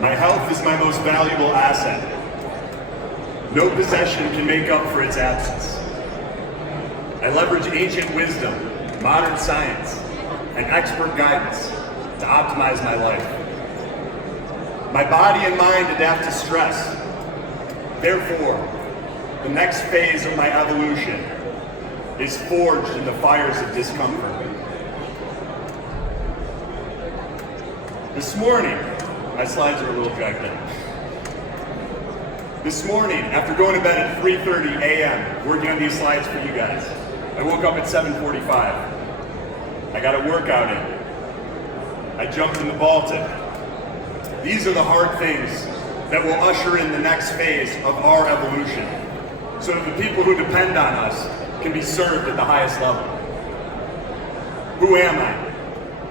My health is my most valuable asset. No possession can make up for its absence. I leverage ancient wisdom, modern science, and expert guidance to optimize my life. My body and mind adapt to stress. Therefore, the next phase of my evolution is forged in the fires of discomfort. This morning, my slides are a little dragged in. This morning, after going to bed at 3:30 a.m., working on these slides for you guys, I woke up at 7:45. I got a workout in. I jumped in the Baltic. These are the hard things that will usher in the next phase of our evolution, so that the people who depend on us can be served at the highest level. Who am I?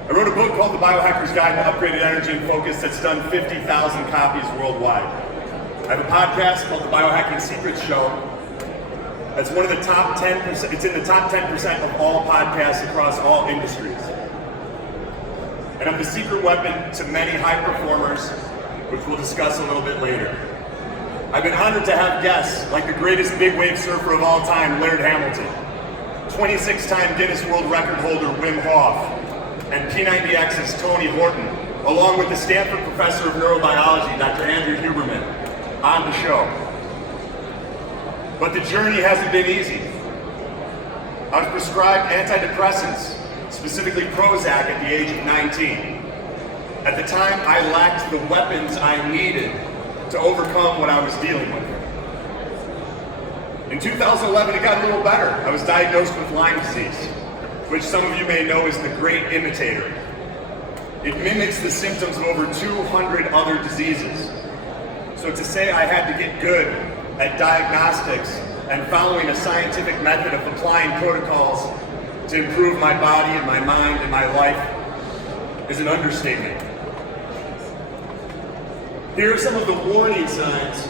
I wrote a book called The Biohacker's Guide to Upgraded Energy and Focus that's done 50,000 copies worldwide. I have a podcast called The Biohacking Secrets Show. That's one of the top 10%, it's in the top 10% of all podcasts across all industries. And I'm the secret weapon to many high performers, which we'll discuss a little bit later. I've been honored to have guests like the greatest big wave surfer of all time, Laird Hamilton, 26-time Guinness World Record holder Wim Hof, and P90X's Tony Horton, along with the Stanford Professor of Neurobiology, Dr. Andrew Huberman, on the show. But the journey hasn't been easy. I was prescribed antidepressants, specifically Prozac, at the age of 19. At the time, I lacked the weapons I needed to overcome what I was dealing with. In 2011, it got a little better. I was diagnosed with Lyme disease, which some of you may know is the great imitator. It mimics the symptoms of over 200 other diseases. So to say I had to get good at diagnostics and following a scientific method of applying protocols to improve my body and my mind and my life is an understatement. Here are some of the warning signs.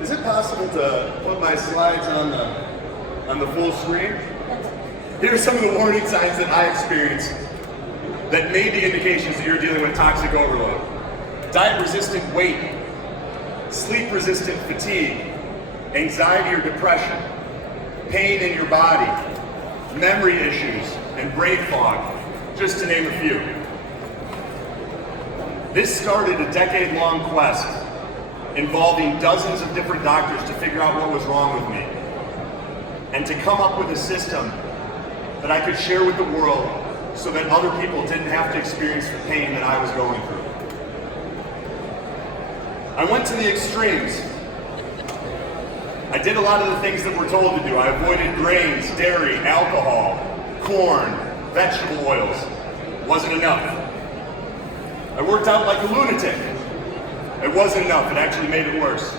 Is it possible to put my slides on the full screen? Here are some of the warning signs that I experienced that may be indications that you're dealing with toxic overload. Diet-resistant weight, sleep-resistant fatigue, anxiety or depression, pain in your body, memory issues, and brain fog, just to name a few. This started a decade-long quest involving dozens of different doctors to figure out what was wrong with me and to come up with a system that I could share with the world so that other people didn't have to experience the pain that I was going through. I went to the extremes. I did a lot of the things that we're told to do. I avoided grains, dairy, alcohol, corn, vegetable oils. Wasn't enough. I worked out like a lunatic. It wasn't enough. It actually made it worse.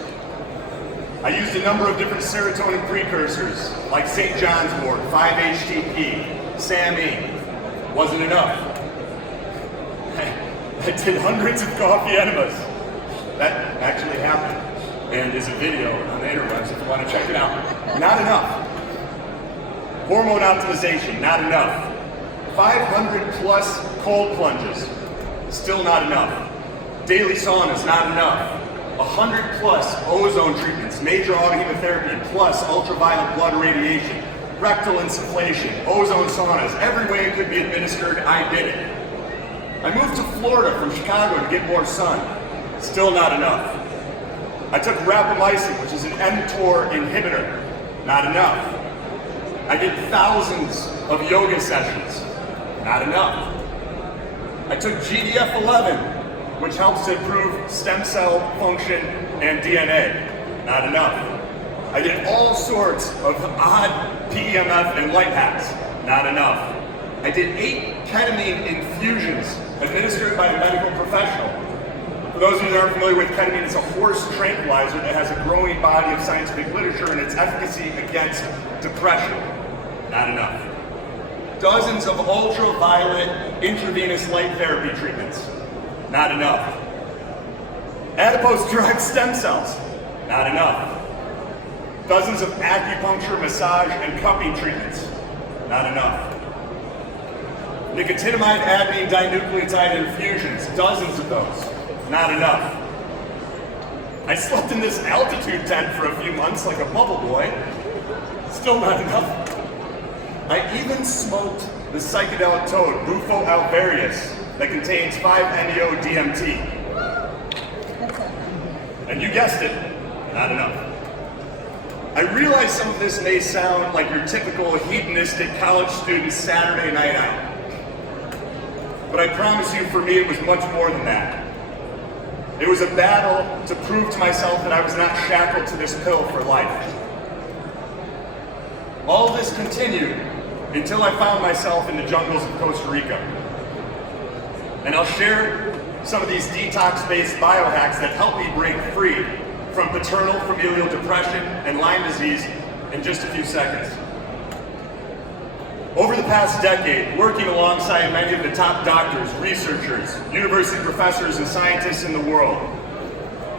I used a number of different serotonin precursors, like St. John's wort, 5-HTP, SAMe. Wasn't enough. I did hundreds of coffee enemas. That actually happened, and is a video on the interwebs if you want to check it out. Not enough. Hormone optimization, not enough. 500 plus cold plunges, still not enough. Daily saunas, not enough. 100 plus ozone treatments, major autohemotherapy, plus ultraviolet blood irradiation, rectal insufflation, ozone saunas, every way it could be administered, I did it. I moved to Florida from Chicago to get more sun, still not enough. I took rapamycin, which is an mTOR inhibitor, not enough. I did thousands of yoga sessions, not enough. I took GDF11, which helps to improve stem cell function and DNA. Not enough. I did all sorts of odd PEMF and light hacks. Not enough. I did 8 ketamine infusions administered by a medical professional. For those of you that aren't familiar with ketamine, it's a horse tranquilizer that has a growing body of scientific literature and its efficacy against depression. Not enough. Dozens of ultraviolet intravenous light therapy treatments. Not enough. Adipose-derived stem cells. Not enough. Dozens of acupuncture, massage, and cupping treatments. Not enough. Nicotinamide adenine dinucleotide infusions. Dozens of those. Not enough. I slept in this altitude tent for a few months like a bubble boy. Still not enough. I even smoked the psychedelic toad, Bufo alvarius, that contains 5-MeO-DMT. And you guessed it, not enough. I realize some of this may sound like your typical hedonistic college student Saturday night out. But I promise you, for me, it was much more than that. It was a battle to prove to myself that I was not shackled to this pill for life. All this continued until I found myself in the jungles of Costa Rica. And I'll share some of these detox-based biohacks that helped me break free from paternal familial depression and Lyme disease in just a few seconds. Over the past decade, working alongside many of the top doctors, researchers, university professors, and scientists in the world,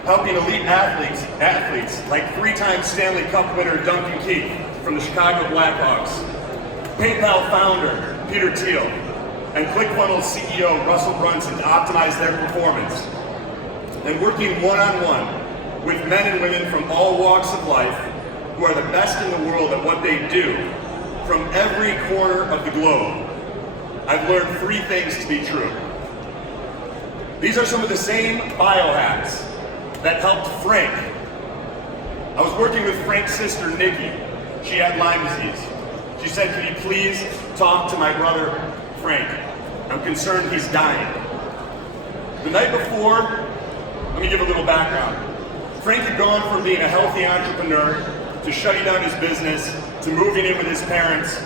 helping elite athletes like 3-time Stanley Cup winner Duncan Keith from the Chicago Blackhawks, PayPal founder Peter Thiel, and ClickFunnels CEO Russell Brunson to optimize their performance, and working one-on-one with men and women from all walks of life who are the best in the world at what they do from every corner of the globe, I've learned 3 things to be true. These are some of the same biohacks that helped Frank. I was working with Frank's sister, Nikki. She had Lyme disease. She said, "Can you please talk to my brother, Frank? I'm concerned he's dying." The night before, let me give a little background. Frank had gone from being a healthy entrepreneur to shutting down his business, to moving in with his parents,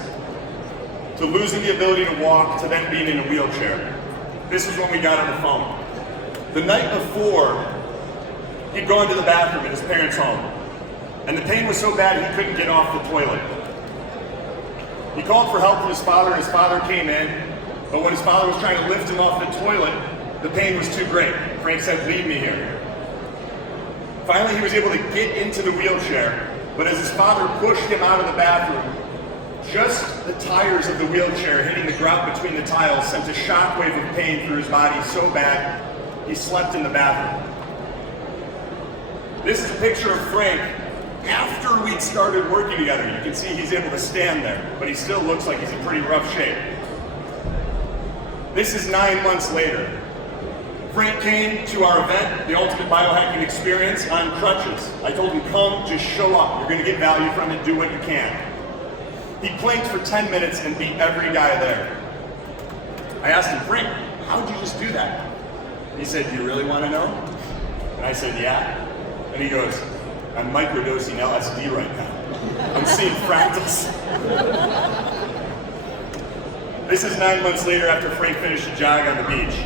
to losing the ability to walk, to then being in a wheelchair. This is when we got on the phone. The night before, he'd gone to the bathroom at his parents' home, and the pain was so bad he couldn't get off the toilet. He called for help from his father, and his father came in, but when his father was trying to lift him off the toilet, the pain was too great. Frank said, "Leave me here." Finally, he was able to get into the wheelchair, but as his father pushed him out of the bathroom, just the tires of the wheelchair hitting the grout between the tiles sent a shockwave of pain through his body so bad, he slept in the bathroom. This is a picture of Frank after we'd started working together. You can see he's able to stand there, but he still looks like he's in pretty rough shape. This is 9 months later. Frank came to our event, the Ultimate Biohacking Experience, on crutches. I told him, "Come, just show up. You're gonna get value from it, do what you can." He planked for 10 minutes and beat every guy there. I asked him, "Frank, how'd you just do that?" He said, "Do you really wanna know?" And I said, "Yeah." And he goes, "I'm microdosing LSD right now. I'm seeing fractals." This is 9 months later after Frank finished a jog on the beach.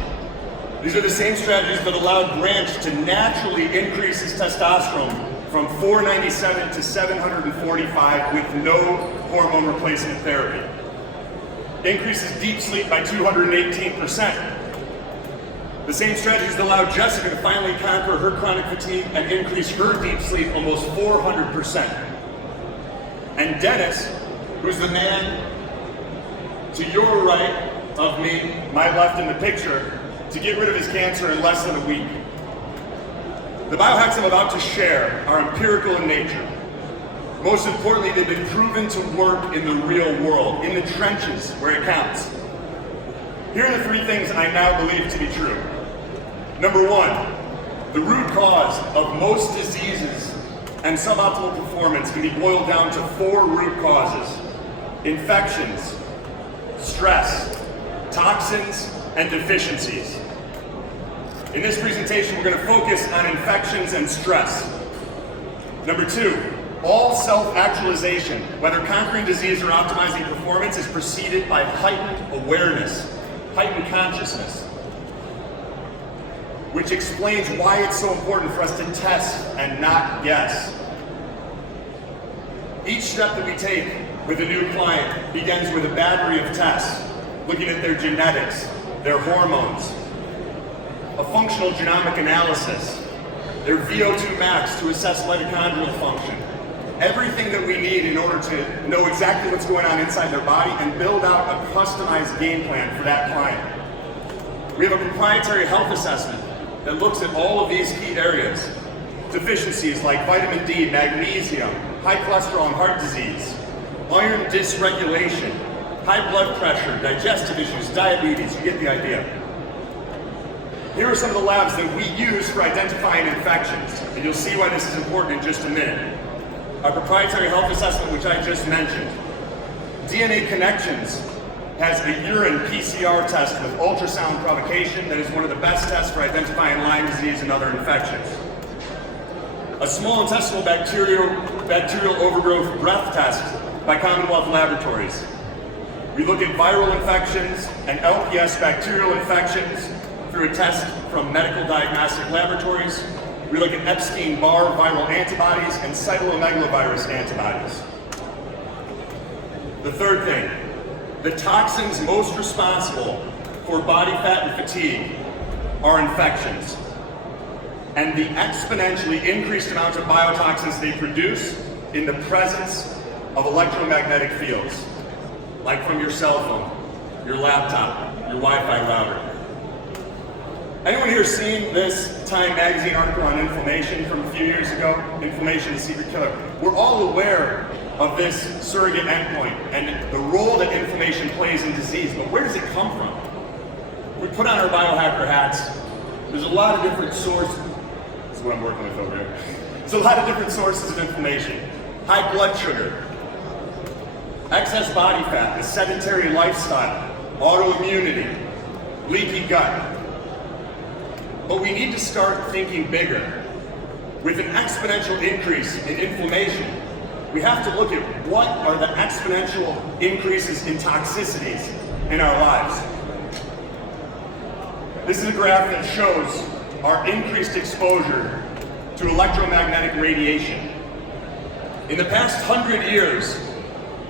These are the same strategies that allowed Branch to naturally increase his testosterone from 497 to 745 with no hormone replacement therapy. Increases deep sleep by 218%. The same strategies that allowed Jessica to finally conquer her chronic fatigue and increase her deep sleep almost 400%. And Dennis, who's the man to your right of me, my left in the picture, to get rid of his cancer in less than a week. The biohacks I'm about to share are empirical in nature. Most importantly, they've been proven to work in the real world, in the trenches where it counts. Here are the 3 things I now believe to be true. Number 1, the root cause of most diseases and suboptimal performance can be boiled down to 4 root causes: infections, stress, toxins, and deficiencies. In this presentation, we're going to focus on infections and stress. Number 2, all self-actualization, whether conquering disease or optimizing performance, is preceded by heightened awareness, heightened consciousness, which explains why it's so important for us to test and not guess. Each step that we take with a new client begins with a battery of tests, looking at their genetics, their hormones, a functional genomic analysis, their VO2 max to assess mitochondrial function, everything that we need in order to know exactly what's going on inside their body and build out a customized game plan for that client. We have a proprietary health assessment that looks at all of these key areas. deficiencies like vitamin D, magnesium, high cholesterol and heart disease, iron dysregulation, high blood pressure, digestive issues, diabetes, you get the idea. Here are some of the labs that we use for identifying infections, and you'll see why this is important in just a minute. Our proprietary health assessment, which I just mentioned. DNA Connections has a urine PCR test with ultrasound provocation that is one of the best tests for identifying Lyme disease and other infections. A small intestinal bacterial overgrowth breath test by Commonwealth Laboratories. We look at viral infections and LPS bacterial infections through a test from Medical Diagnostic Laboratories. We look at Epstein-Barr viral antibodies and cytomegalovirus antibodies. The third thing, the toxins most responsible for body fat and fatigue are infections. And the exponentially increased amount of biotoxins they produce in the presence of electromagnetic fields, like from your cell phone, your laptop, your Wi-Fi router. Anyone here seen this Time magazine article on inflammation from a few years ago? Inflammation, the secret killer. We're all aware of this surrogate endpoint and the role that inflammation plays in disease, but where does it come from? We put on our biohacker hats. There's a lot of different sources. This is what I'm working with over here. There's a lot of different sources of inflammation. High blood sugar, excess body fat, a sedentary lifestyle, autoimmunity, leaky gut. But we need to start thinking bigger. With an exponential increase in inflammation, we have to look at what are the exponential increases in toxicities in our lives. This is a graph that shows our increased exposure to electromagnetic radiation. In the past 100 years,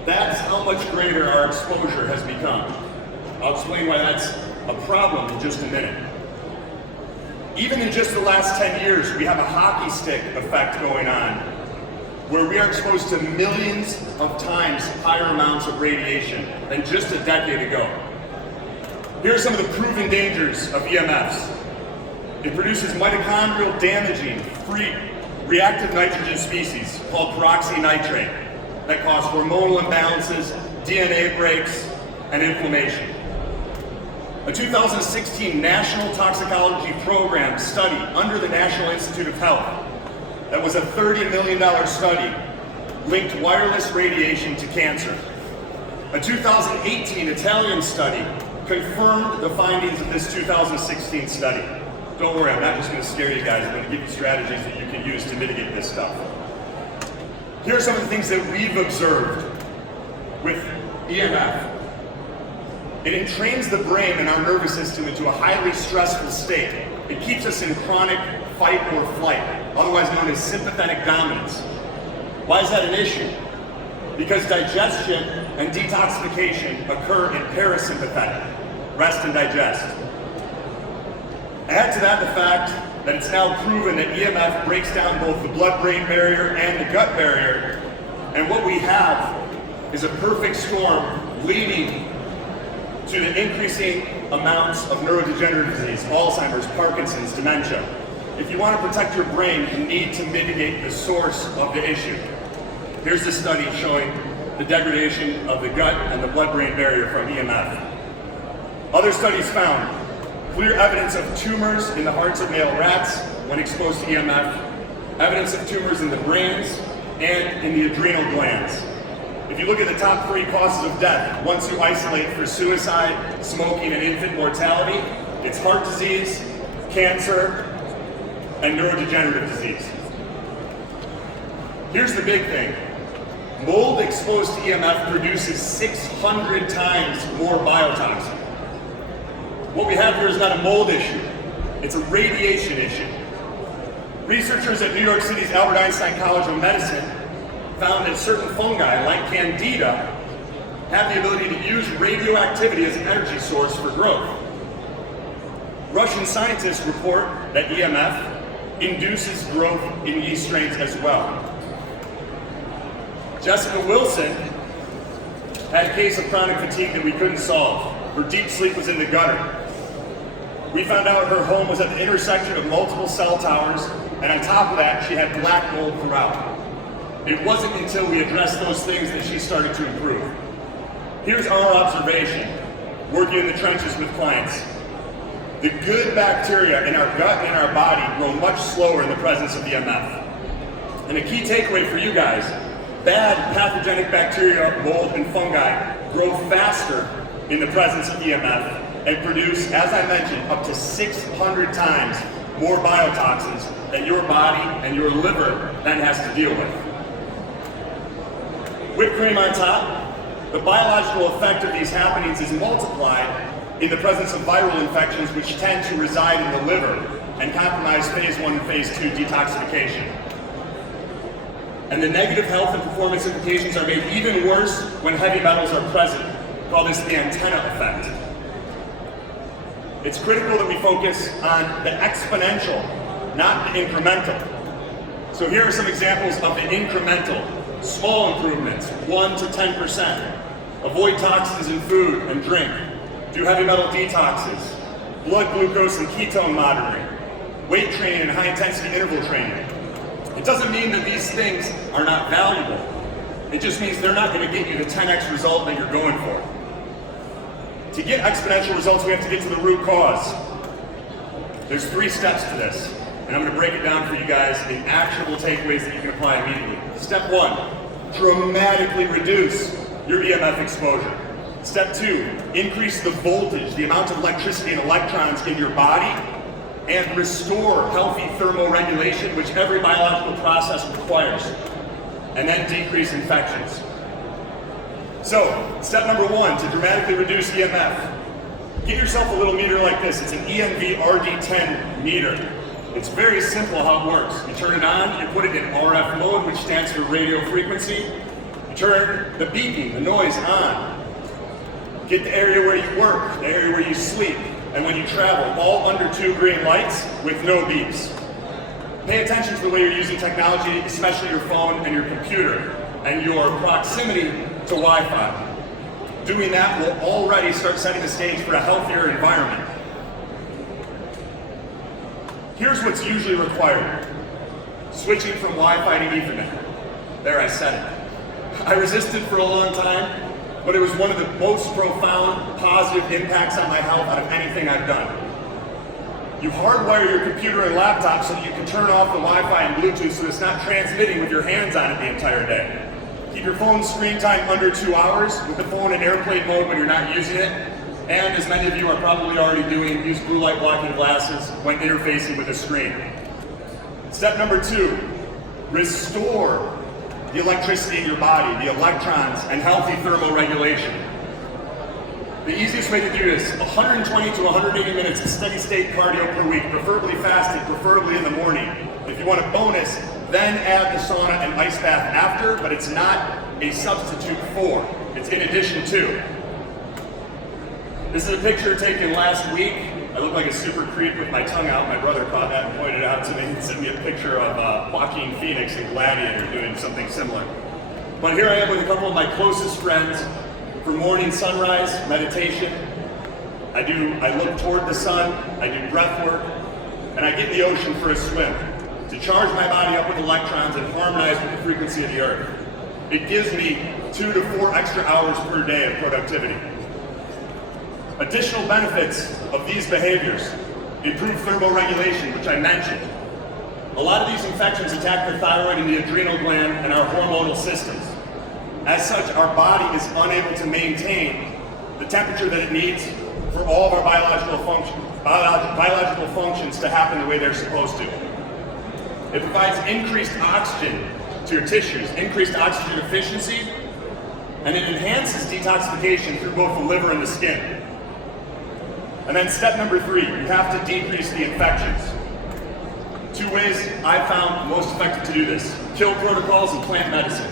that's how much greater our exposure has become. I'll explain why that's a problem in just a minute. Even in just the last 10 years, we have a hockey stick effect going on, where we are exposed to millions of times higher amounts of radiation than just a decade ago. Here are some of the proven dangers of EMFs. It produces mitochondrial damaging, free, reactive nitrogen species called peroxynitrate that cause hormonal imbalances, DNA breaks, and inflammation. A 2016 National Toxicology Program study under the National Institute of Health that was a $30 million study linked wireless radiation to cancer. A 2018 Italian study confirmed the findings of this 2016 study. Don't worry, I'm not just going to scare you guys, I'm going to give you strategies that you can use to mitigate this stuff. Here are some of the things that we've observed with EMF. It entrains the brain and our nervous system into a highly stressful state. It keeps us in chronic fight or flight, otherwise known as sympathetic dominance. Why is that an issue? Because digestion and detoxification occur in parasympathetic, rest and digest. Add to that the fact that it's now proven that EMF breaks down both the blood-brain barrier and the gut barrier, and what we have is a perfect storm leading to the increasing amounts of neurodegenerative disease, Alzheimer's, Parkinson's, dementia. If you want to protect your brain, you need to mitigate the source of the issue. Here's the study showing the degradation of the gut and the blood-brain barrier from EMF. Other studies found clear evidence of tumors in the hearts of male rats when exposed to EMF, evidence of tumors in the brains and in the adrenal glands. If you look at the top 3 causes of death, once you isolate for suicide, smoking, and infant mortality, it's heart disease, cancer, and neurodegenerative disease. Here's the big thing. Mold exposed to EMF produces 600 times more biotoxin. What we have here is not a mold issue, it's a radiation issue. Researchers at New York City's Albert Einstein College of Medicine found that certain fungi, like Candida, have the ability to use radioactivity as an energy source for growth. Russian scientists report that EMF induces growth in yeast strains as well. Jessica Wilson had a case of chronic fatigue that we couldn't solve. Her deep sleep was in the gutter. We found out her home was at the intersection of multiple cell towers, and on top of that, she had black mold throughout. It wasn't until we addressed those things that she started to improve. Here's our observation, working in the trenches with clients. The good bacteria in our gut and our body grow much slower in the presence of the MF. And a key takeaway for you guys, bad pathogenic bacteria, mold, and fungi grow faster in the presence of EMF and produce, as I mentioned, up to 600 times more biotoxins that your body and your liver then has to deal with. Whipped cream on top, the biological effect of these happenings is multiplied in the presence of viral infections which tend to reside in the liver and compromise phase 1 and phase 2 detoxification. And the negative health and performance implications are made even worse when heavy metals are present. We call this the antenna effect. It's critical that we focus on the exponential, not the incremental. So here are some examples of the incremental, small improvements, 1 to 10%. Avoid toxins in food and drink. Do heavy metal detoxes. Blood glucose and ketone monitoring. Weight training and high intensity interval training. It doesn't mean that these things are not valuable. It just means they're not going to get you the 10x result that you're going for. To get exponential results, we have to get to the root cause. There's 3 steps to this, and I'm going to break it down for you guys in actionable takeaways that you can apply immediately. Step 1, dramatically reduce your EMF exposure. Step 2, increase the voltage, the amount of electricity and electrons in your body, and restore healthy thermoregulation, which every biological process requires, and then decrease infections. So, step number 1, to dramatically reduce EMF, get yourself a little meter like this. It's an EMV RD10 meter. It's very simple how it works. You turn it on, you put it in RF mode, which stands for radio frequency. You turn the beeping, the noise on. Get the area where you work, the area where you sleep, and when you travel, all under 2 green lights with no beeps. Pay attention to the way you're using technology, especially your phone and your computer, and your proximity to Wi-Fi. Doing that will already start setting the stage for a healthier environment. Here's what's usually required. Switching from Wi-Fi to Ethernet. There, I said it. I resisted for a long time, but it was one of the most profound positive impacts on my health out of anything I've done. You hardwire your computer and laptop so that you can turn off the Wi-Fi and Bluetooth so it's not transmitting with your hands on it the entire day. Keep your phone screen time under 2 hours with the phone in airplane mode when you're not using it. And as many of you are probably already doing, use blue light blocking glasses when interfacing with a screen. Step number 2, restore the electricity in your body, the electrons, and healthy thermoregulation. The easiest way to do this, 120 to 180 minutes of steady state cardio per week, preferably fasted, preferably in the morning. If you want a bonus, then add the sauna and ice bath after, but it's not a substitute for, it's in addition to. This is a picture taken last week. I look like a super creep with my tongue out. My brother caught that and pointed it out to me and sent me a picture of Joaquin Phoenix in Gladiator doing something similar. But here I am with a couple of my closest friends for morning sunrise meditation. I look toward the sun, I do breath work, and I get in the ocean for a swim to charge my body up with electrons and harmonize with the frequency of the earth. It gives me 2 to 4 extra hours per day of productivity. Additional benefits of these behaviors: improved thermoregulation, which I mentioned. A lot of these infections attack the thyroid and the adrenal gland and our hormonal systems. As such, our body is unable to maintain the temperature that it needs for all of our biological functions to happen the way they're supposed to. It provides increased oxygen to your tissues, increased oxygen efficiency, and it enhances detoxification through both the liver and the skin. And then step number 3, you have to decrease the infections. 2 ways I've found most effective to do this: kill protocols and plant medicine.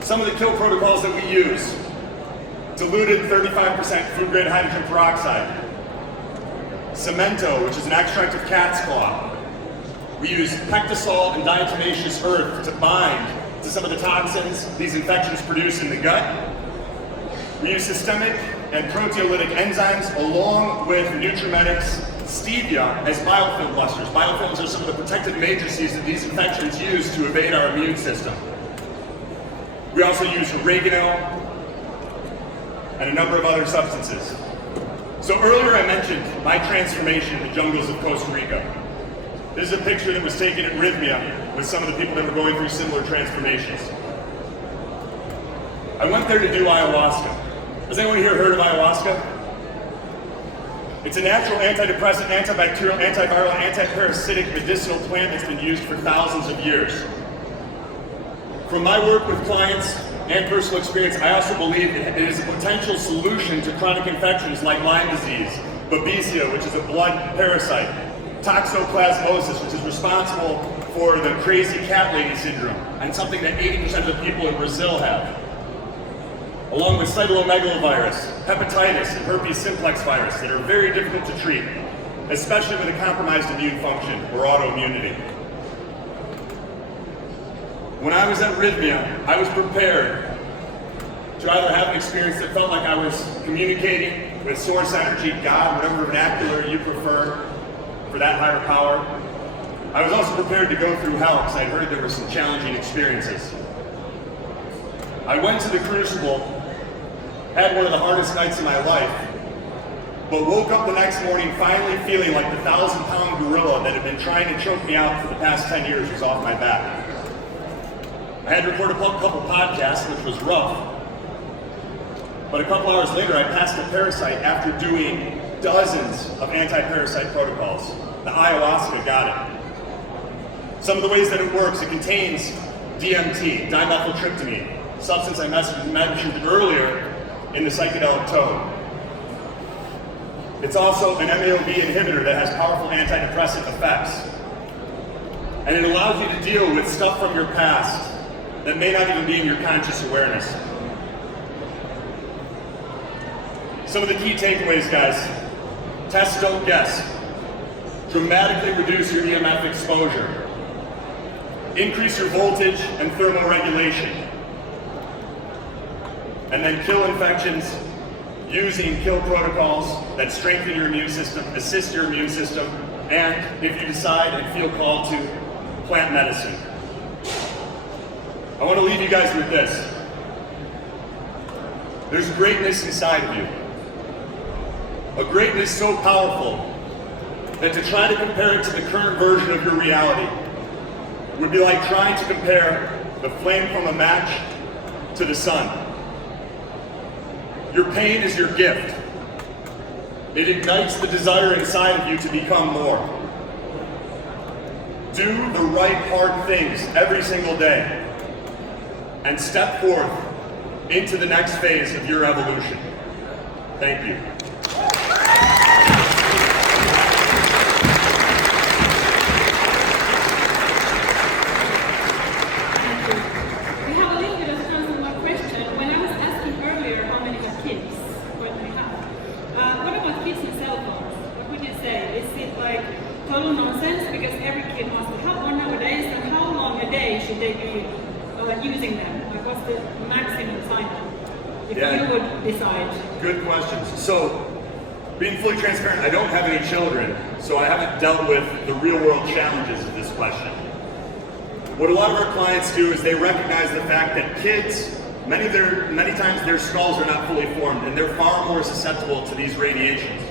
Some of the kill protocols that we use: diluted 35% food grade hydrogen peroxide, cemento, which is an extract of cat's claw. We use pectosol and diatomaceous earth to bind to some of the toxins these infections produce in the gut. We use systemic and proteolytic enzymes, along with nutrimetics, stevia, as biofilm busters. Biofilms are some of the protective matrices that these infections use to evade our immune system. We also use oregano and a number of other substances. So earlier I mentioned my transformation in the jungles of Costa Rica. This is a picture that was taken at Rhythmia with some of the people that were going through similar transformations. I went there to do ayahuasca. Has anyone here heard of ayahuasca? It's a natural antidepressant, antibacterial, antiviral, antiparasitic medicinal plant that's been used for thousands of years. From my work with clients and personal experience, I also believe it is a potential solution to chronic infections like Lyme disease, Babesia, which is a blood parasite, toxoplasmosis, which is responsible for the crazy cat lady syndrome, and something that 80% of the people in Brazil have, along with cytomegalovirus, hepatitis, and herpes simplex virus that are very difficult to treat, especially with a compromised immune function or autoimmunity. When I was at Rhythmia, I was prepared to either have an experience that felt like I was communicating with source energy, God, whatever vernacular you prefer for that higher power. I was also prepared to go through hell because I heard there were some challenging experiences. I went to the Crucible, had one of the hardest nights of my life, but woke up the next morning finally feeling like the 1,000-pound gorilla that had been trying to choke me out for the past 10 years was off my back. I had to record a couple podcasts, which was rough, but a couple hours later I passed a parasite after doing dozens of anti-parasite protocols. The ayahuasca got it. Some of the ways that it works, it contains DMT, dimethyltryptamine, substance I mentioned earlier in the psychedelic toad. It's also an MAO-B inhibitor that has powerful antidepressant effects. And it allows you to deal with stuff from your past that may not even be in your conscious awareness. Some of the key takeaways, guys. Test, don't guess. Dramatically reduce your EMF exposure. Increase your voltage and thermoregulation. And then kill infections using kill protocols that strengthen your immune system, assist your immune system, and if you decide and feel called to, plant medicine. I want to leave you guys with this. There's greatness inside of you. A greatness so powerful that to try to compare it to the current version of your reality would be like trying to compare the flame from a match to the sun. Your pain is your gift. It ignites the desire inside of you to become more. Do the right hard things every single day and step forth into the next phase of your evolution. Thank you. Total nonsense because every kid wants to have one nowadays, and how long a day should they be using them? Like what's the maximum time if you would decide? Good questions. So, being fully transparent, I don't have any children, so I haven't dealt with the real world challenges of this question. What a lot of our clients do is they recognize the fact that kids, many times their skulls are not fully formed and they're far more susceptible to these radiations.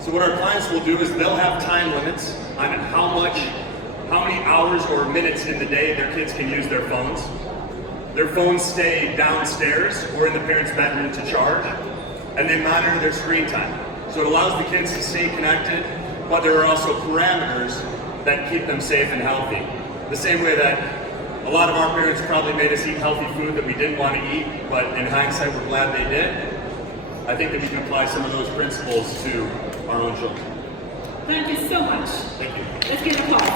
So what our clients will do is they'll have time limits on how many hours or minutes in the day their kids can use their phones. Their phones stay downstairs or in the parents' bedroom to charge, and they monitor their screen time. So it allows the kids to stay connected, but there are also parameters that keep them safe and healthy. The same way that a lot of our parents probably made us eat healthy food that we didn't want to eat, but in hindsight we're glad they did. I think that we can apply some of those principles to our own children. Thank you so much. Thank you. Let's give an applause.